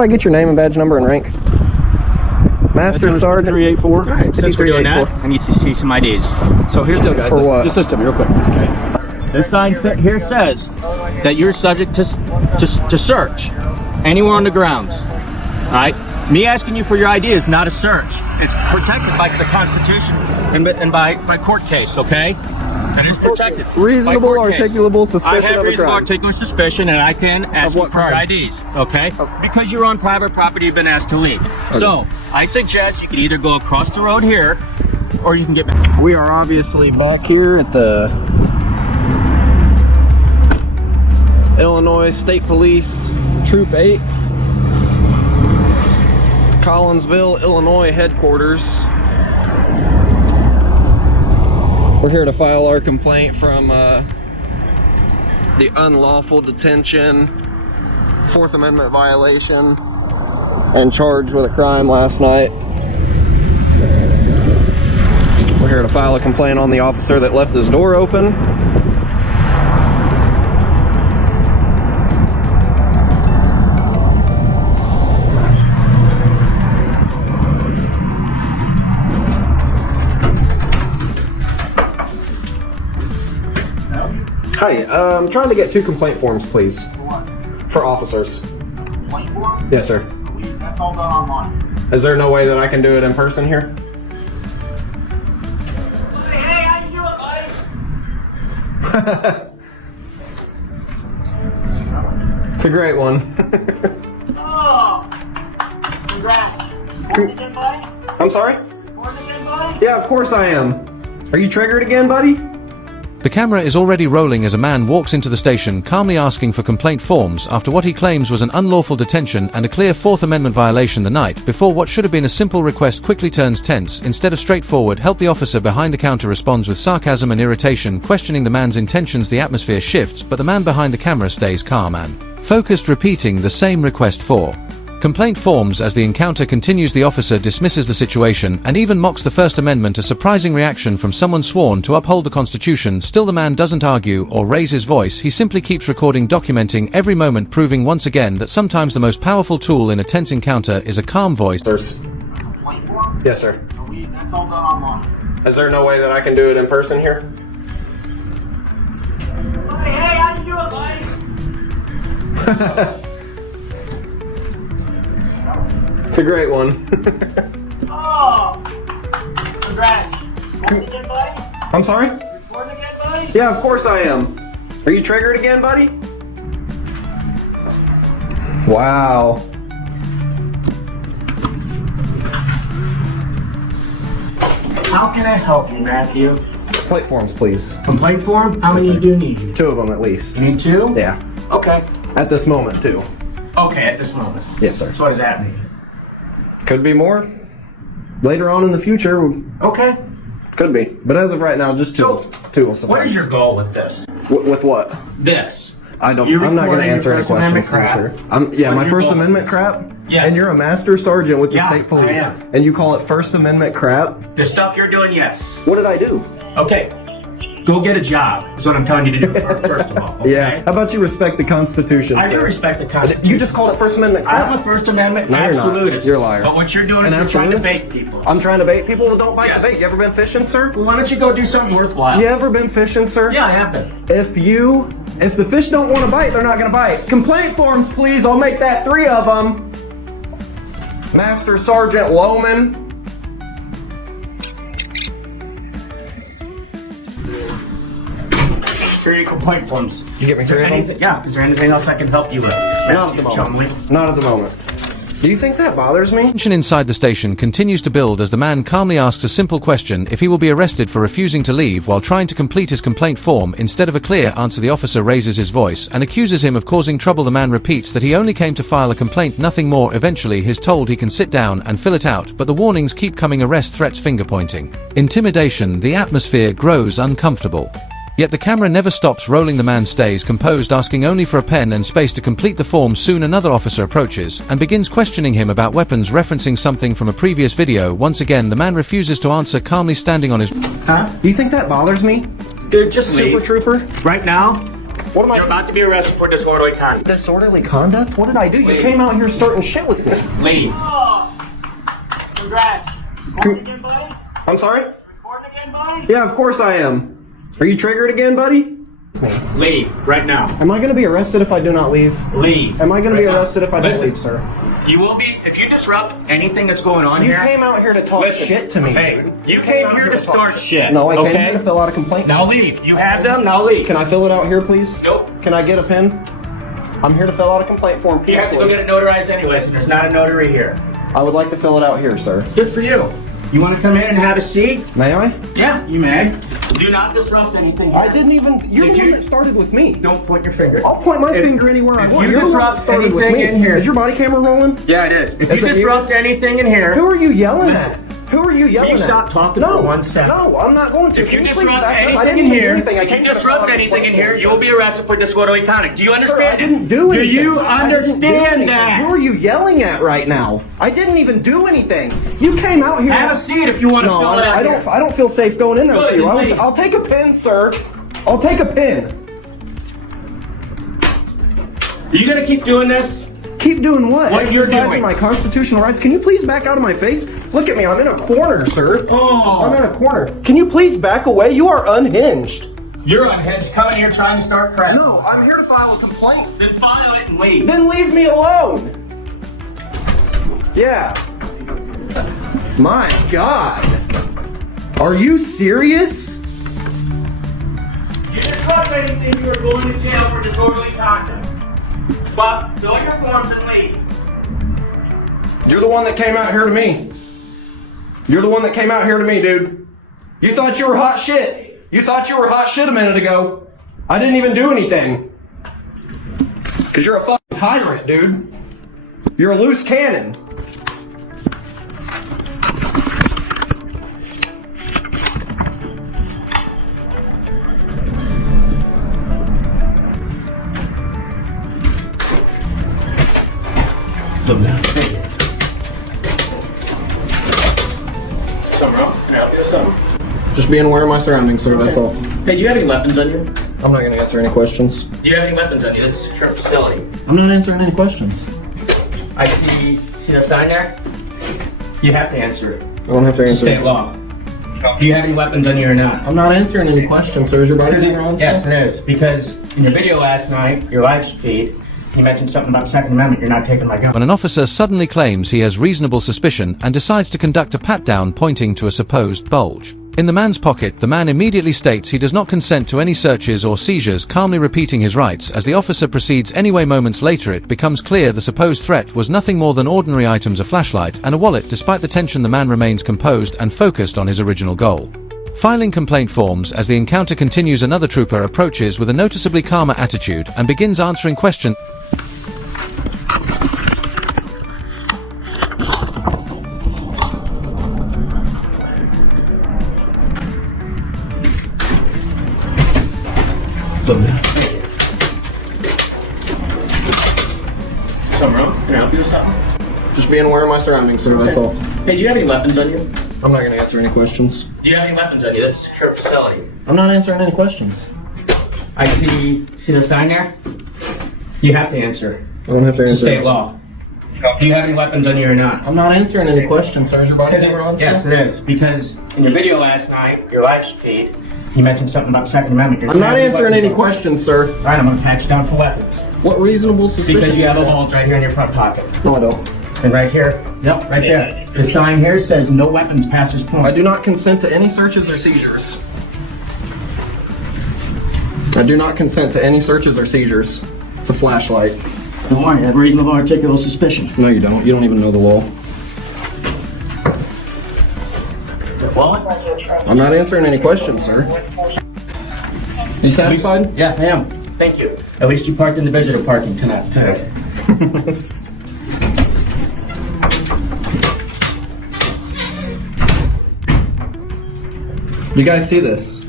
if I get your name and badge number and rank? Master Sergeant 384. All right, Since we're doing that, I need to see some IDs. So here's the guys. For what? Just listen to me real quick. Okay. This sign here says that you're subject to search anywhere on the grounds. All right. Me asking you for your ID is not a search. It's protected by the Constitution and by court case. Okay. And it's protected. Reasonable, articulable suspicion I have of a reasonable, crime. articulable suspicion, and I can ask you for your IDs, okay? Because you're on private property, you've been asked to leave. Okay. So, I suggest you can either go across the road here, or you can get back. We are obviously back here at the Illinois State Police Troop 8, Collinsville, Illinois headquarters. We're here to file our complaint from the unlawful detention, Fourth Amendment violation, and charged with a crime last night. We're here to file a complaint on the officer that left his door open. Hi, I'm trying to get 2 complaint forms, please. For what? For officers. Complaint form? Yes, sir. That's all done online. Is there no way that I can do it in person here? Hey, how you doing, buddy? It's a great one. Oh, congrats. Reporting again, buddy? I'm sorry? Reporting again, buddy? Yeah, of course I am. Are you triggered again, buddy? The camera is already rolling as a man walks into the station calmly asking for complaint forms after what he claims was an unlawful detention and a clear Fourth Amendment violation the night before. What should have been a simple request quickly turns tense. Instead of straightforward help, the officer behind the counter responds with sarcasm and irritation, questioning the man's intentions. The atmosphere shifts, but the man behind the camera stays calm and focused, repeating the same request for complaint forms. As the encounter continues, the officer dismisses the situation and even mocks the First Amendment, a surprising reaction from someone sworn to uphold the Constitution. Still, the man doesn't argue or raise his voice. He simply keeps recording, documenting every moment, proving once again that sometimes the most powerful tool in a tense encounter is a calm voice. Complaint form? Yes, sir. That's all done online. Is there no way that I can do it in person here? Buddy, hey, how you doing, buddy? It's a great one. Oh, congrats. Reporting again, buddy? I'm sorry? Reporting again, buddy? Yeah, of course I am. Are you triggered again, buddy? Wow. How can I help you, Matthew? Complaint forms, please. Complaint form? How many sir. do you need? 2 of them at least. You need 2? Yeah. Okay. At this moment, 2. Okay, at this moment. Yes, sir. So what does that mean? Could be more. Later on in the future, Okay. could be. But as of right now, just 2. So, 2 will suffice. What is your goal with this? With what? This. I'm not You're going to recording answer your any First Amendment questions, sir. crap? Yeah, What my is your First goal with Amendment this? crap? Yes. And you're a master sergeant with the Yeah, state police. I am. And you call it First Amendment crap? The stuff you're doing, yes. What did I do? Okay. Go get a job, is what I'm telling you to do, first of all. Okay? Yeah. How about you respect the Constitution, I sir? do respect the Constitution. You just called it First Amendment crap? I'm a First Amendment No, you're not. absolutist. You're a liar. But what you're doing is An you're trying to absolutist? bait people. I'm trying to bait people? Well, don't bite Yes. the bait. You ever been fishing, sir? Well, why don't you go do something worthwhile? You ever been fishing, sir? Yeah, I have been. If the fish don't want to bite, they're not going to bite. Complaint forms, please. I'll make that 3 of them. Master Sergeant Loman. 3 complaint forms. You get me Is there 3 of them? anything? Yeah. Is there anything else I can help you with? Not at the moment. Not at the moment. Do you think that bothers me? Tension inside the station continues to build as the man calmly asks a simple question if he will be arrested for refusing to leave while trying to complete his complaint form. Instead of a clear answer, the officer raises his voice and accuses him of causing trouble. The man repeats that he only came to file a complaint, nothing more. Eventually he's told he can sit down and fill it out, but the warnings keep coming: arrest, threats, finger pointing, intimidation. The atmosphere grows uncomfortable. Yet the camera never stops rolling. The man stays composed, asking only for a pen and space to complete the form. Soon another officer approaches and begins questioning him about weapons, referencing something from a previous video. Once again, the man refuses to answer, calmly standing on his... Huh? Do you think that bothers me? Dude, just Super leave. Trooper? Right now, What am I? You're about to be arrested for disorderly conduct. Disorderly conduct? What did I do? You Leave. came out here starting shit with me. Leave. Congrats. Recording again, buddy? I'm sorry? Recording again, buddy? Yeah, of course I am. Are you triggered again, buddy? Leave right now. Am I going to be arrested if I do not leave? Leave. Am I going to be right now. arrested if I don't Listen, leave, sir? You will be if you disrupt anything that's going on You here. came out here to talk Listen, shit to me. Hey, dude. you came out here to talk start shit. No, I came okay? here to fill out a complaint. Now leave. You have them. Now leave. Can I fill it out here, please? Nope. Can I get a pen? I'm here to fill out a complaint form You have to go peacefully. get it notarized anyways, and there's not a notary here. I would like to fill it out here, sir. Good for you. You want to come in and have a seat? May I? Yeah, you may. Do not disrupt anything. I didn't even. You're Did the one you- that started with me. Don't point your finger. I'll point my If- finger anywhere I if want. you You're the one disrupt that started with anything me. in here- Is your body camera rolling? Yeah, it is. If Is you it disrupt anything in here, Who are you yelling Listen. at? Who are you yelling you at? stop talking no, for 1 second? No, I'm not going to. if you Can please disrupt back up? I anything didn't in even do here, anything. I if you came to disrupt file a anything in complaint here, form. you will be arrested for disorderly conduct. Do you Sir, understand? I didn't do anything. Do you I didn't do understand anything. that? Who are you yelling at right now? I didn't even do anything. You came out here. Have a seat if you want to No, fill it out. I don't. I don't feel safe going in there Good, with you. please. I'll take a pen, sir. I'll take a pen. Are you gonna keep doing this? Keep doing what? What you're Exercising doing. my constitutional rights. Can you please back out of my face? Look at me. I'm in a corner, sir. Oh. I'm in a corner. Can you please back away? You are unhinged. You're unhinged, coming here trying to start crap. No, I'm here to file a complaint. Then file it and leave. Then leave me alone. Yeah. My God. Are you serious? You disrupt anything, you are going to jail for disorderly conduct. But fill your forms and leave. You're the one that came out here to me. You're the one that came out here to me, dude. You thought you were hot shit. You thought you were hot shit a minute ago. I didn't even do anything. Because you're a fucking tyrant, dude. You're a loose cannon. Something wrong? Can I help you with something? Just being aware of my surroundings, sir, that's all. Hey, do you have any weapons on you? I'm not going to answer any questions. Do you have any weapons on you? This is a secure facility. I'm not answering any questions. I see that sign there? You have to answer it. I don't have to answer. State law. Do you have any weapons on you or not? I'm not answering any questions, sir. Is your body camera on? Yes, it is. Because in your video last night, your live feed, you mentioned something about the Second Amendment. You're not taking my gun. When an officer suddenly claims he has reasonable suspicion and decides to conduct a pat-down pointing to a supposed bulge in the man's pocket, the man immediately states he does not consent to any searches or seizures, calmly repeating his rights. As the officer proceeds anyway, moments later it becomes clear the supposed threat was nothing more than ordinary items, a flashlight and a wallet. Despite the tension, the man remains composed and focused on his original goal. Filing complaint forms. As the encounter continues, another trooper approaches with a noticeably calmer attitude and begins answering questions. Something wrong? Can I help you with something? Just being aware of my surroundings, sir, that's all. Hey, do you have any weapons on you? I'm not going to answer any questions. Do you have any weapons on you? This is a secure facility. I'm not answering any questions. I see the sign there? You have to answer. I don't have to It's answer. state law. Do you have any weapons on you or not? I'm not answering any questions, sir. Is your body camera on? Yes, it is. Because in your video last night, your live feed, you mentioned something about the Second Amendment. I'm not answering any questions, sir. All right, I'm gonna pat you down for weapons. What reasonable suspicion? Because you have a bulge right here in your front pocket. No, I don't. And right here. Yep, right there. The sign here says no weapons past this point. I do not consent to any searches or seizures. I do not consent to any searches or seizures. It's a flashlight. Don't worry, I have reasonable articulable suspicion. No, you don't. You don't even know the law. Wallet? I'm not answering any questions, sir. You satisfied? Yeah, I am. Thank you. At least you parked in the visitor parking tonight, today. You guys see this?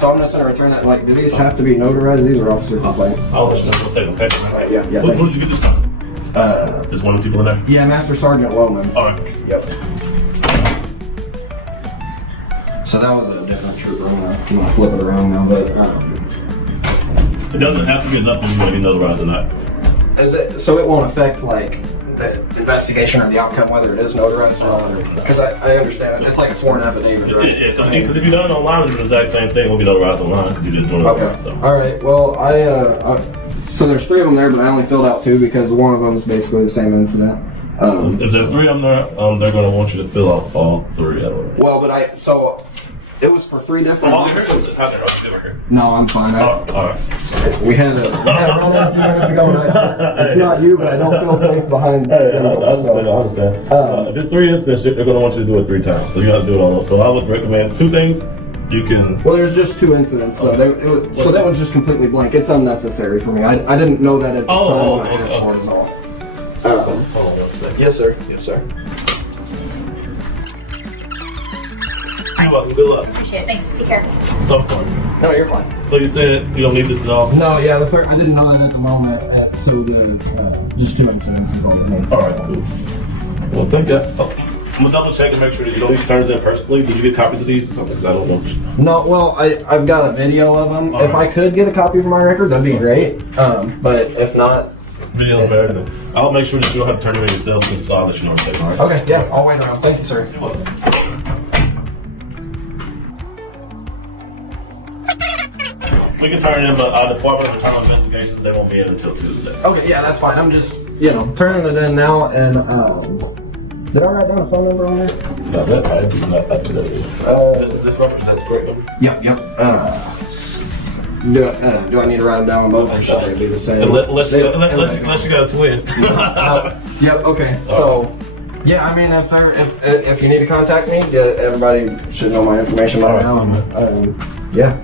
So I'm just gonna return that. Like, do these have to be notarized? These are officer complaints. I'll let you know. We'll save them, okay? Yeah. Who did you get this from? There's one of the people in there? Yeah, Master Sergeant Loman. All right. Yep. So that was a different trooper. I'm gonna flip it around now, but It doesn't have to be enough for you to be notarized or not. is it? So it won't affect like the investigation or the outcome, whether it is notarized or not? Because I understand it's like a sworn affidavit, right? Yeah, because if you done it online, it's the exact same thing. It won't be notarized online because you just doing it online. So. All right. Well, so there's 3 of them there, but I only filled out 2 because one of them is basically the same incident. If there's 3 of them there, they're going to want you to fill out all 3 of them. Well, but so it was for 3 different. No, I'm fine. All right. We had a run in a few minutes ago. It's not you, but I don't feel safe behind. Hey, I understand. If it's 3 incidents, they're going to want you to do it 3 times. So you have to do it all. So I would recommend 2 things. You can. Well, there's just 2 incidents, so so that one's just completely blank. It's unnecessary for me. I didn't know that at the time when I asked for it. Hold on 1 second. Yes, sir. Yes, sir. You're welcome. Good luck. Appreciate it. Thanks. Take care. So I'm sorry. No, you're fine. So you said you don't need this at all? No, yeah, the third. I didn't know that at the moment. So just 2 incidents is all I need. All right, cool. Well, thank you. I'm gonna double check and make sure that you don't need turns in personally. Did you get copies of these or something? 'Cause I don't know. No, well, I've got a video of them. All If right. I could get a copy for my record, that'd be great. But if not, Video better than. I'll make sure that you don't have to turn it in yourself. So I'll let you know what I'm saying. All right. okay, yeah, I'll wait around. Thank you, sir. You're welcome. We can turn in, but our Department of Internal Investigations, they won't be in until Tuesday. Okay, yeah, that's fine. I'm just, turning it in now, and did I write down a phone number on there? No, that is not up to date. This number, is that the correct number? Yep. Do I need to write them down on both, or should they be the same? Unless you got a twin. Yep. Okay. So, yeah, I mean, if you need to contact me, everybody should know my information by now. Yeah,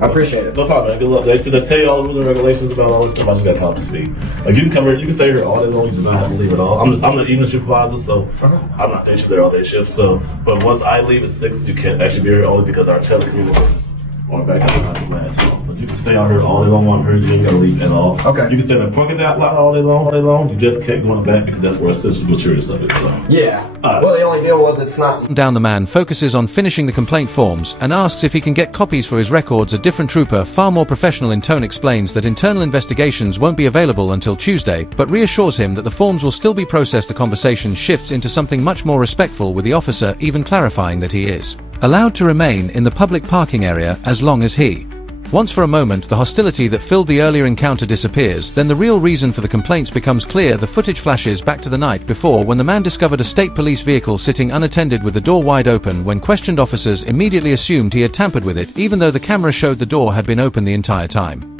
I appreciate it. No problem, man. Good luck. They tell you all the rules and regulations about all this stuff. I just got to come up to speed. Like you can come here, you can stay here all day long. You do not have to leave at all. I'm the evening supervisor, so I'm not day shift there all day shift. So, but once I leave at 6, you can't actually be here only because our telecommunications on the back of the last one. But you can stay out here all day long while I'm here. You ain't got to leave at all. Okay. You can stay in the parking lot all day long. You just can't go in the back because that's where sensitive material stuff is. So. Yeah. Well, the only deal was it's not. Down the man focuses on finishing the complaint forms and asks if he can get copies for his records. A different trooper, far more professional in tone, explains that internal investigations won't be available until Tuesday, but reassures him that the forms will still be processed. The conversation shifts into something much more respectful, with the officer even clarifying that he is allowed to remain in the public parking area as long as he once. For a moment, the hostility that filled the earlier encounter disappears, then the real reason for the complaints becomes clear. The footage flashes back to the night before, when the man discovered a state police vehicle sitting unattended with the door wide open. When questioned, officers immediately assumed he had tampered with it, even though the camera showed the door had been open the entire time.